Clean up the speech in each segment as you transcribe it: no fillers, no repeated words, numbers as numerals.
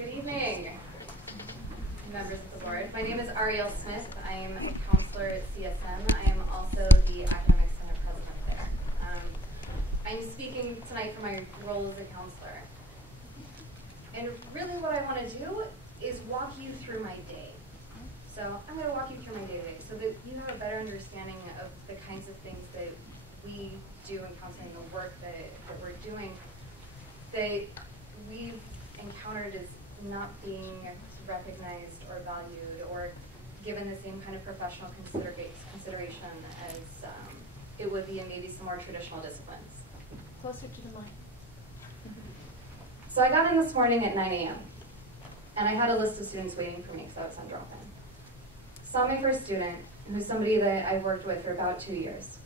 Good evening, members of the board. My name is Arielle Smith. I am a counselor at CSM. I am also the academic senate president there. I'm speaking tonight for my role as a counselor. And really what I want to do is walk you through my day. So I'm going to walk you through my day today so that you have a better understanding of the kinds of things that we do in counseling, the work that we're doing, that we've encountered as not being recognized or valued or given the same kind of professional consideration as it would be in maybe some more traditional disciplines. Closer to the mic. So I got in this morning at 9 a.m. and I had a list of students waiting for me because I was on drop-in. Saw my first student, who's somebody that I've worked with for about 2 years.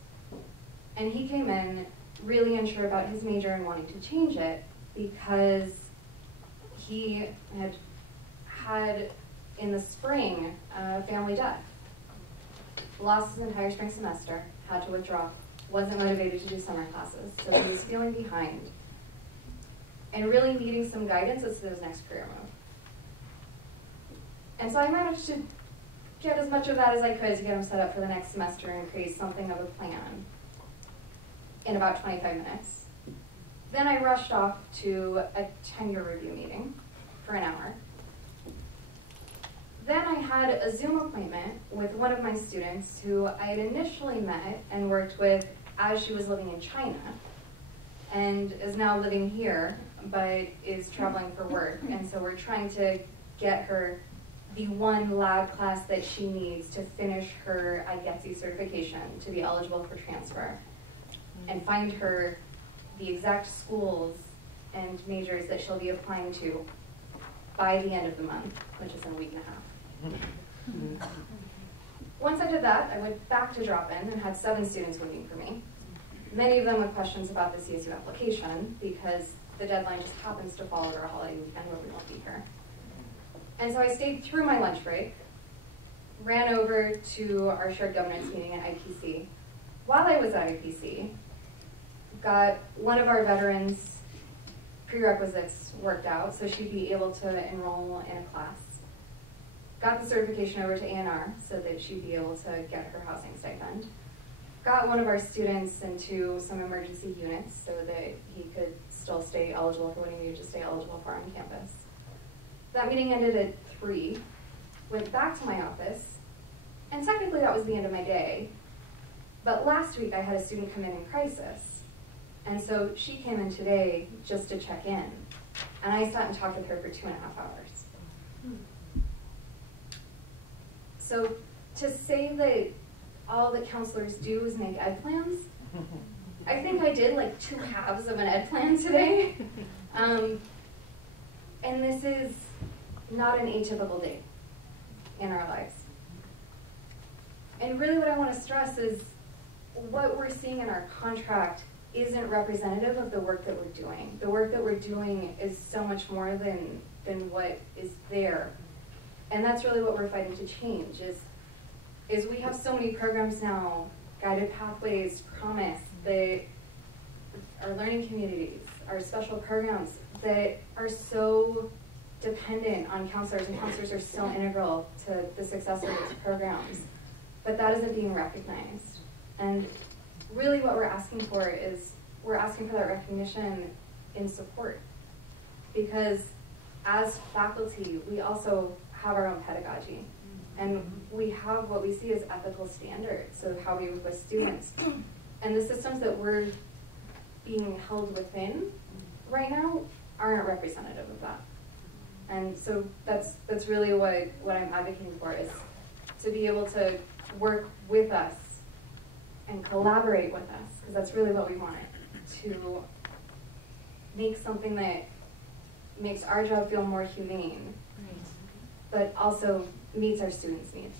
And he came in really unsure about his major and wanting to change it because he had in the spring a family death. Lost his entire spring semester, had to withdraw, wasn't motivated to do summer classes, so he was feeling behind and really needing some guidance as to his next career move. And so I managed to get as much of that as I could to get him set up for the next semester and create something of a plan in about 25 minutes. Then I rushed off to a tenure review meeting for an hour. Then I had a Zoom appointment with one of my students who I had initially met and worked with as she was living in China and is now living here but is traveling for work. And so we're trying to get her the one lab class that she needs to finish her IGETSI certification to be eligible for transfer and find her the exact schools and majors that she'll be applying to by the end of the month, which is in a week and a half. Once I did that, I went back to drop-in and had 7 students waiting for me. Many of them with questions about the CSU application because the deadline just happens to fall over a holiday weekend where we won't be here. And so I stayed through my lunch break, ran over to our shared governance meeting at IPC. While I was at IPC, got one of our veterans' prerequisites worked out so she'd be able to enroll in a class. Got the certification over to A&R so that she'd be able to get her housing stipend. Got one of our students into some emergency units so that he could still stay eligible for what he needed to stay eligible for on campus. That meeting ended at 3, went back to my office, and technically that was the end of my day. But last week I had a student come in crisis. And so she came in today just to check in. And I sat and talked with her for 2.5 hours. So to say that all that counselors do is make ed plans, I think I did like 2 halves of an ed plan today. And this is not an atypical day in our lives. And really what I want to stress is what we're seeing in our contract isn't representative of the work that we're doing. The work that we're doing is so much more than what is there. And that's really what we're fighting to change is we have so many programs now, guided pathways, promise, that our learning communities, our special programs that are so dependent on counselors, and counselors are so integral to the success of those programs. But that isn't being recognized. And really what we're asking for is we're asking for that recognition in support. Because as faculty, we also have our own pedagogy. And we have what we see as ethical standards of how we work with students. And the systems that we're being held within right now aren't representative of that. And so that's really what I'm advocating for, is to be able to work with us and collaborate with us, because that's really what we want, to make something that makes our job feel more humane, but also meets our students' needs.